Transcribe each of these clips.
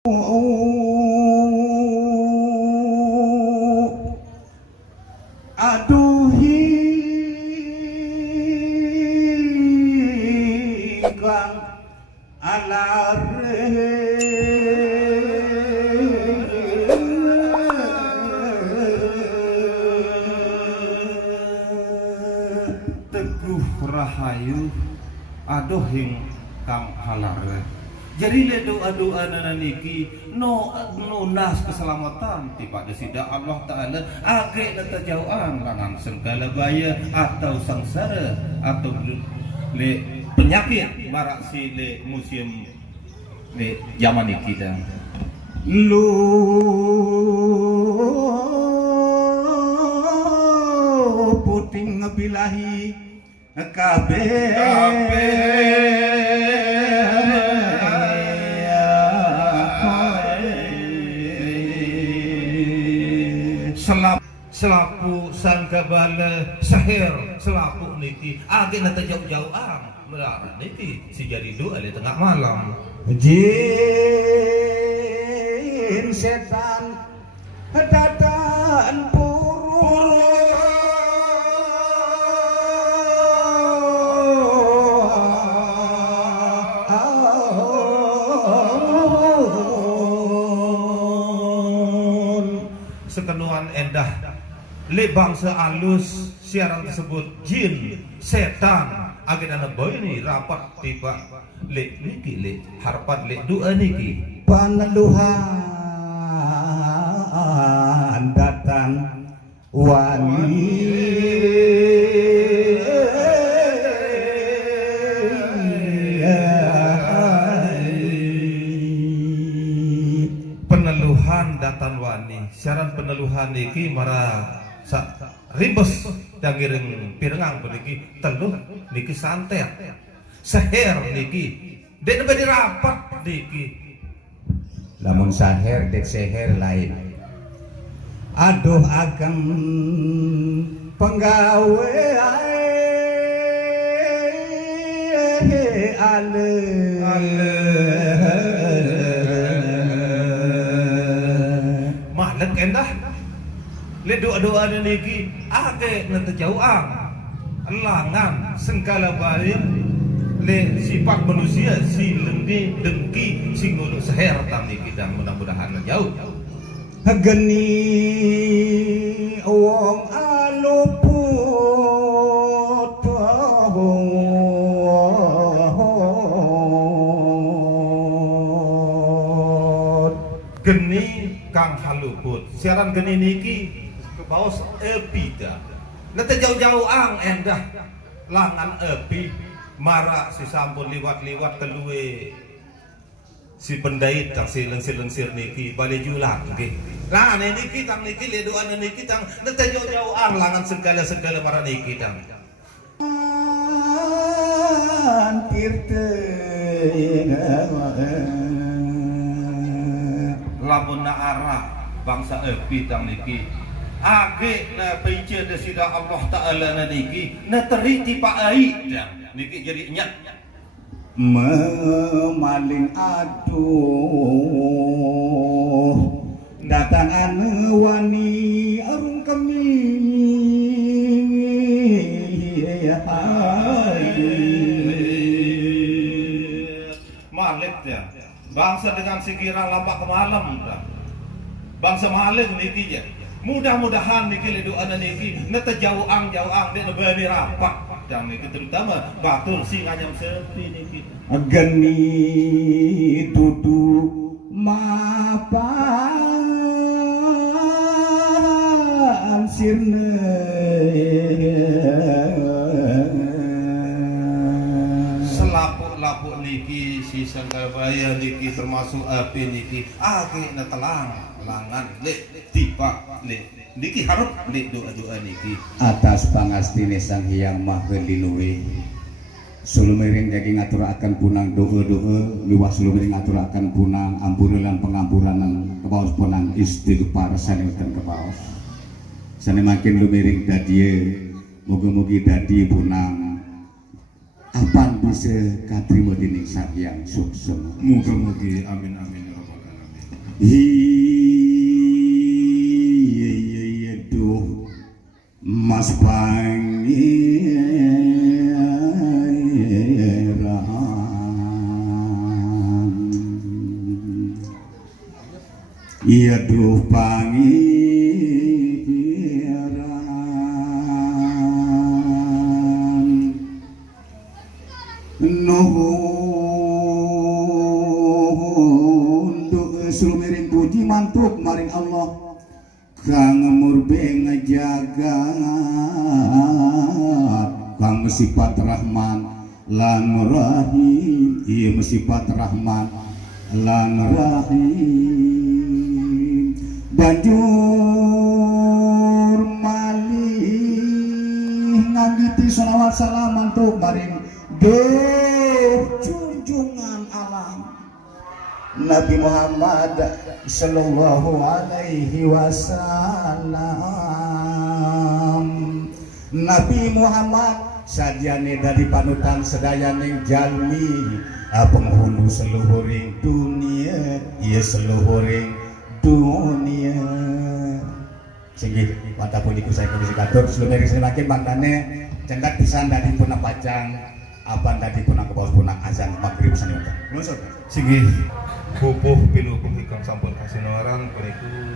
aduhi kang alare Teguh Rahayu aduh hing kang halare. Jadi le doa-doa nana niki no nunas keselamatan tiba desida Allah Ta'ala age nata jauhan langan segala bahaya atau sangsara atau le penyakit marak si le museum le zaman niki dah lu puting bilahi kabeh selaku sanggabala sahir selaku niki age nata jauh-jauh melarang niki si jadi doa di tengah malam jin setan datan sekenuan endah le bangsa alus siaran tersebut jin setan agen boy ini rapat tiba le niki le harapan le doa niki paneluhan datang wani peneluhan datan wani syarat peneluhan niki mara ribes dangiring pirengang niki teluh niki santet seher niki dek nebadi rapat niki lamun saher dek seher lain aduh ageng penggawe ale malek endah le doa-doa niki age nete jauang langan segala balik le sifat manusia si lendi dengki sing ngulu seher tam niki dan mudah-mudahan jauh geni wong aluput geni kang haluput siaran geni niki kebaos epida nete jauh-jauh ang endah langan epi marak si sampun liwat-liwat keluwe si pendait tang si lensir-lensir niki balik julang nggih lah niki tang niki le doa niki tang nete jauh-jauh ang langan segala-segala marak niki tang lamun na arah bangsa epi tang niki age na peice desida Allah Ta'ala na niki na teriti paai tang niki jadi nyak memaling aduh datangan wani arung kami malik ya bangsa dengan sekira lampak ke malam bangsa maling niki ya mudah-mudahan niki le doa niki nete jauang dia nebani rapak dan niki terutama batul sing anyam sepi niki geni tutu mapan sirne selapuk-lapuk niki si sanggabaya niki termasuk api niki age na telang langan le tiba le niki harap le doa-doa niki atas pangastine Sang Hyang Maha Linuwe sulumiring jadi ngaturaken punang doa-doa liwat sulumiring ngaturaken punang ampunan pengampuranan kepaos punang istighfar saneuten kepaos sane makin lumiring dadie mugi-mugi dadi punang apan bisa katrimo dening Sang Hyang Suksema mugi-mugi amin amin ya rabbal alamin Iya duh Mas Pangeran iya duh Pangeran nuhun doa sulumiring puji mantuk maring Allah kang murbe ngajagat kang sifat Rahman lan Rahim ieu sifat Rahman lan Rahim banjur malih ngangiti sholawat salam mantuk maring duh junjungan alam Nabi Muhammad sallallahu alaihi wasallam. Nabi Muhammad sajane dari panutan sedayaning jalmi penghulu seluhuring dunia ieu seluhuring dunia singgih mata punika saya komisi katur selumeri semakin mangkane cendak pisan dari punang pacang apa tadi punang kebawas punang azan maghrib sanioka nusul singgih pupuh pinupuh ikang sampun kasinoran puniku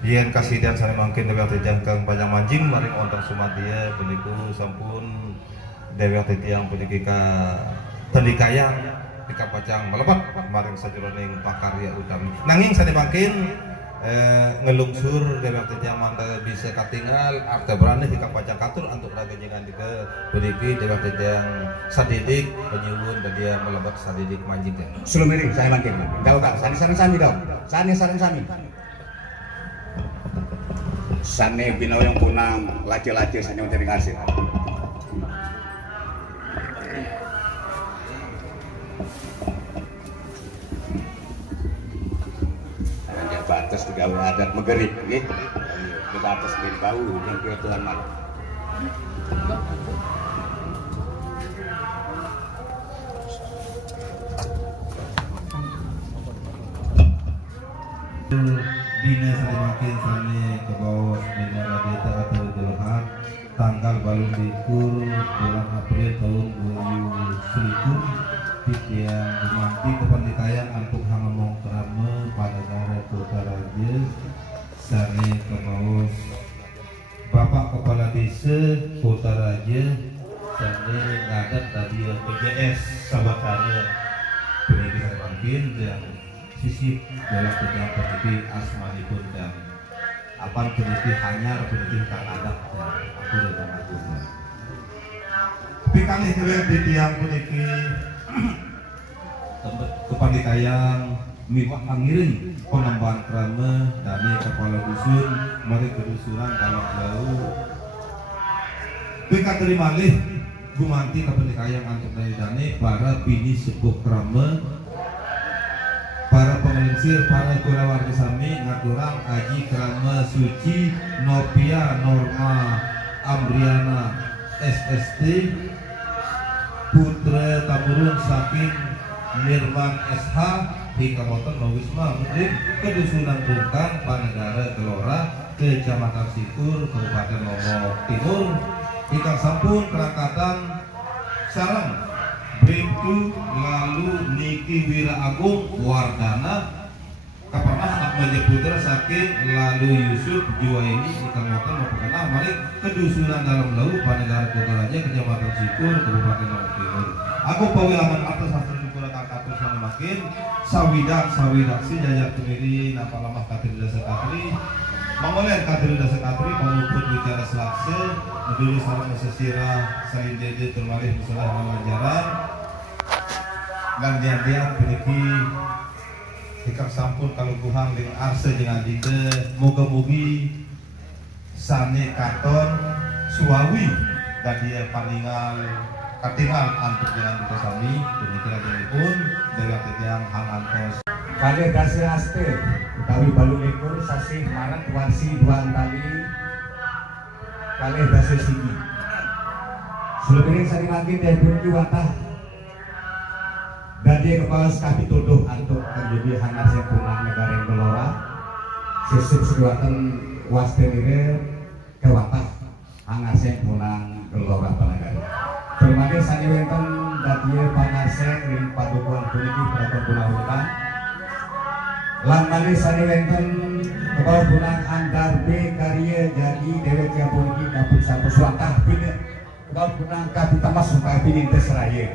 yen kasidian sane mangkin dewek jangkang panjang manjing maring wonten sumadia puniku sampun dewek tiyang puniki ka tendikayang pika pacang melepat maring sajroning pakarya utami nanging sane mangkin ngelungsur dewek tiyang mantap bisa katinggal arta berani pika pacang katur untuk raga jangan dike puniki dewek tiyang sadidik penyuwun dan dia melebat sadidik manjing Sulumeri saya mangkin daw ka sani sami daw sani sami sane binaw yang punang laki-laki sane mencari kasih di batas digawe adat megerik nggih di batas bin bau jeung Tuhan mat Dina saya makin sane ke bawah Dina Radita atau Idul-Adha tanggal balun dikur bulan April tahun 2021 titiang gumanti kepandikayan antuk hangamong kerama pada negara Kota Raja sane ke bawah Bapak Kepala Desa Kota Raja sane ngadat tadi PJS sabatara pendidikan makin yang sisi dalam pendidikan pendidik asmanipun dan apa pendidik hanya pendidik kang adat dan aku dan aku tapi kali itu di tiang pendidik kepandikayang miwak angirin pengembangan krama dari kepala dusun mari kedusunan dalam bau pika terima lih gumanti kepandikayang antuk dari dane para bini sepuh krama para pengelinsir, para kurawarga sami ngaturang Aji Krama Suci Novia Norma Ambriana SST Putra Tamurun saking Nirman SH hingga motor Mawisma Muslim kedusunan Bungkang Panegara Gelora Kecamatan Sikur Kabupaten Lombok Timur hingga sampun kerangkatan sarang Bribtu lalu Niki Wira Agung Wardana kapanah Atmaja Putra saking lalu Yusuf Juwaini ikan motor maupun malik kedusunan dalam lau Panegara Kota Raja Kecamatan Sikur Kabupaten Lombok Timur aku pawilaman atas hasil dikulang kakak sama makin sawidaksi jajak kemiri napa lamah katri dasa katri Mangolen katri dasa katri penguput bicara selakse dulu salam sesirah sain dede termalih musalah mengajaran dan dia memiliki hikam sampun kalau kuhang dengan arse dengan dide moga-mogi sane katon suawi dan dia paningal katingal antuk dengan kita sami pemikiran ini pun dari yang hangantos kali dasi aste utawi balu likur sasi marak warsi dua antali kali dasi sigi sebelum ini saya lagi dari Burki Watah dan dia kepala sekali tuduh untuk menjadi hangat yang punang negara yang sisip seduakan wastenire kewapas angaseng punang gelora panagari bermade sani wenten datie pangaseng ring padukuhan puniki praton punang hutan lan made sani wenten kebawah punang andar B karya jadi dewek yang puniki kaput satu suatah bina kebawah punang kapitamas sumpah bini terseraya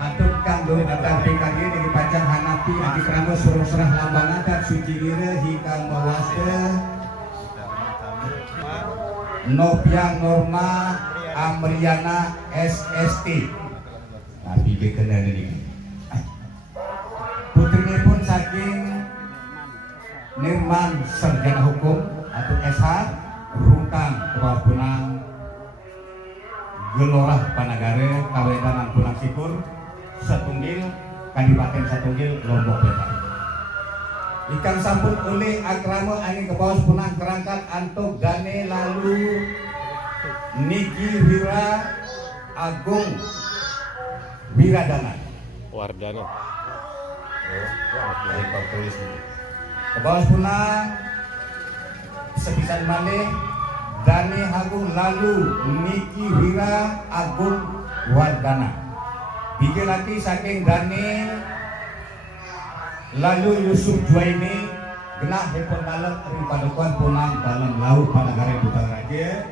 atur kang doa andar B karya dari pajang hanapi adi kerama suruh serah lambangan dan suci gira hingga mewasda Nopiang Norma Amriana SST tapi dia kena ini putrinya pun saking Nirman Sarjana Hukum atau SH Rungkang Kebawah Punang Gelorah Panagare Kawetan Punang Sikur Setunggil Kadipaten Setunggil Lombok Barat ikan sampun oleh akrama angin ke bawah punang kerangkat antuk dane lalu Niki Wira Agung Wiradana Wardana. Ke bawah punang sepisan malih dane Agung lalu Niki Wira Agung Wardana biji laki saking dane lalu Yusuf Juwaini genah hepon dalam ring padukuhan punang dalam laut Panagari Putar Raja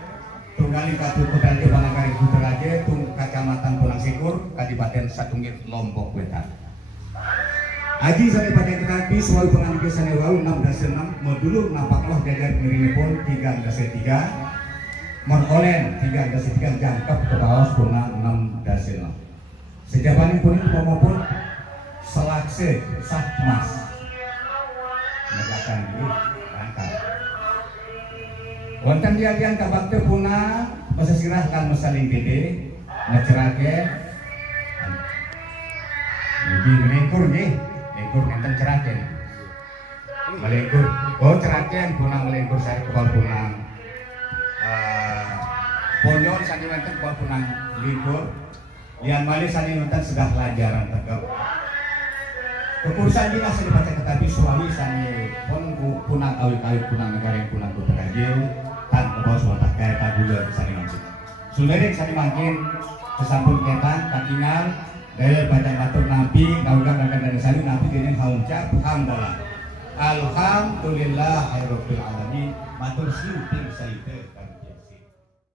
tunggali katu Putar Raja Panagari Putar Raja tung kacamatan Punang Sikur Kadipaten Satunggil Lombok Wetan Aji sampai pada tetapi soal pengambil sanewau 6-6 modulu napaklah jajar mirinipun 3-3 Monolen 3-3 jangkap ke bawah punang 6-6 sejabanin pun itu maupun selakse satmas negakan ini rangkap wonten diadian kabakte punang masa sirah kan mesaling gede ngecerake ini melengkur nih melengkur enten cerake melengkur oh cerake punang melengkur saya kebal punang ponyon sani wenten kebal punang lingkur lian malih sani wenten sedah pelajaran tegap keputusan dinas dibaca tetapi suami sani punang awik-awik punang negara yang punang Putar Raja tan kebawa suatak kaya taguler sani mancin sulerek sani makin kesampun ketan takingal dari baca batur nabi kaugang dan sani nabi dengan hauncap hamdalah alhamdulillah rabbil alamin matur simping saite